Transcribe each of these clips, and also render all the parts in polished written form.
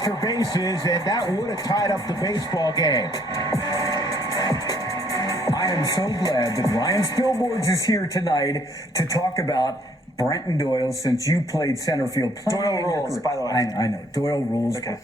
extra bases, and that would have tied up the baseball game. I am so glad that Ryan Spilboards is here tonight to talk about Brenton Doyle, since you played center field. Doyle rules, by the way. I know. Doyle rules. Okay.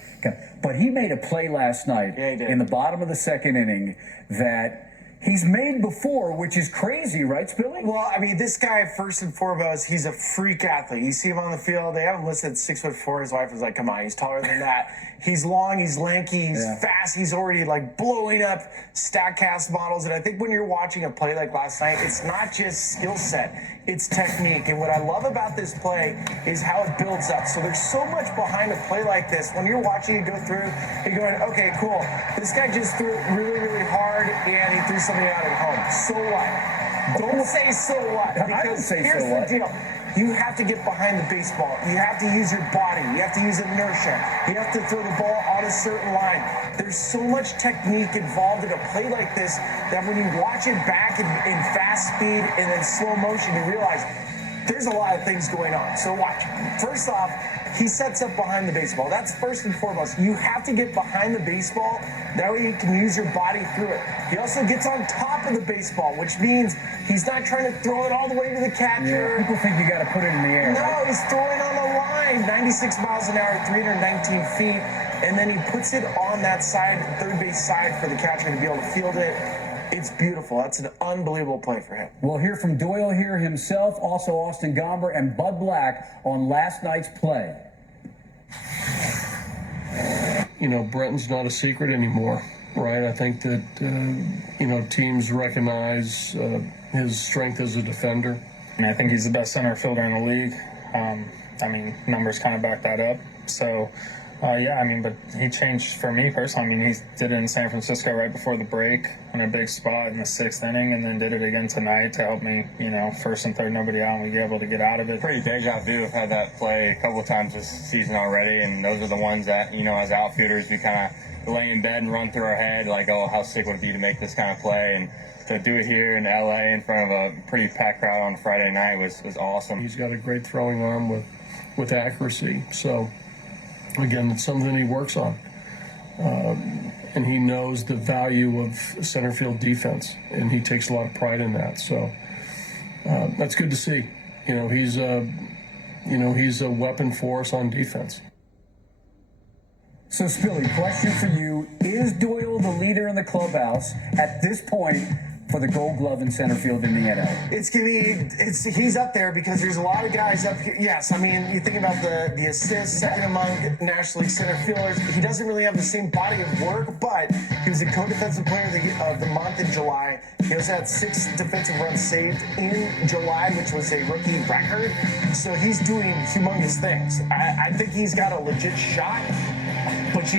But he made a play last night in the bottom of the second inning that he's made before, which is crazy, right, Spilly? Well, I mean, this guy, first and foremost, he's a freak athlete. You see him on the field. They have him listed at 6'4". His wife was like, come on, he's taller than that. He's long, he's lanky, he's fast. He's already like blowing up StatCast models. And I think when you're watching a play like last night, it's not just skill set, it's technique. And what I love about this play is how it builds up. So there's so much behind a play like this. When you're watching it go through, you're going, okay, cool. This guy just threw it really, really hard, and he threw something out at home. So what? Don't say so what. Because here's the deal. You have to get behind the baseball. You have to use your body. You have to use inertia. You have to throw the ball on a certain line. There's so much technique involved in a play like this that when you watch it back in fast speed and then slow motion, you realize there's a lot of things going on. So watch. First off, he sets up behind the baseball. That's first and foremost. You have to get behind the baseball. That way you can use your body through it. He also gets on top of the baseball, which means he's not trying to throw it all the way to the catcher. Yeah, people think you got to put it in the air. No, right? He's throwing on the line, 96 miles an hour, 319 feet, and then he puts it on that side, third base side, for the catcher to be able to field it. It's beautiful. That's an unbelievable play for him. We'll hear from Doyle here himself, also Austin Gomber and Bud Black on last night's play. You know, Brenton's not a secret anymore, right? I think that, you know, teams recognize his strength as a defender. I think he's the best center fielder in the league. I mean, numbers kind of back that up. So, yeah, I mean, but he changed for me personally. I mean, he did it in San Francisco right before the break in a big spot in the 6th inning, and then did it again tonight to help me, you know, first and third, nobody out, and we were able to get out of it. Pretty deja vu. I've had that play a couple of times this season already, and those are the ones that, you know, as outfielders, we kind of lay in bed and run through our head like, oh, how sick would it be to make this kind of play? And to do it here in LA in front of a pretty packed crowd on Friday night was awesome. He's got a great throwing arm with accuracy. So, again, it's something he works on. And he knows the value of center field defense, and he takes a lot of pride in that. So that's good to see. You know, he's a weapon for us on defense. So, Spilly, question for you. Is Doyle the leader in the clubhouse at this point for the Gold Glove in center field in the NL? He's up there because there's a lot of guys up here. Yes, I mean, you think about the assists, second among National League center fielders. He doesn't really have the same body of work, but he was a co-defensive player of the month in July. He also had 6 defensive runs saved in July, which was a rookie record. So he's doing humongous things. I think he's got a legit shot, but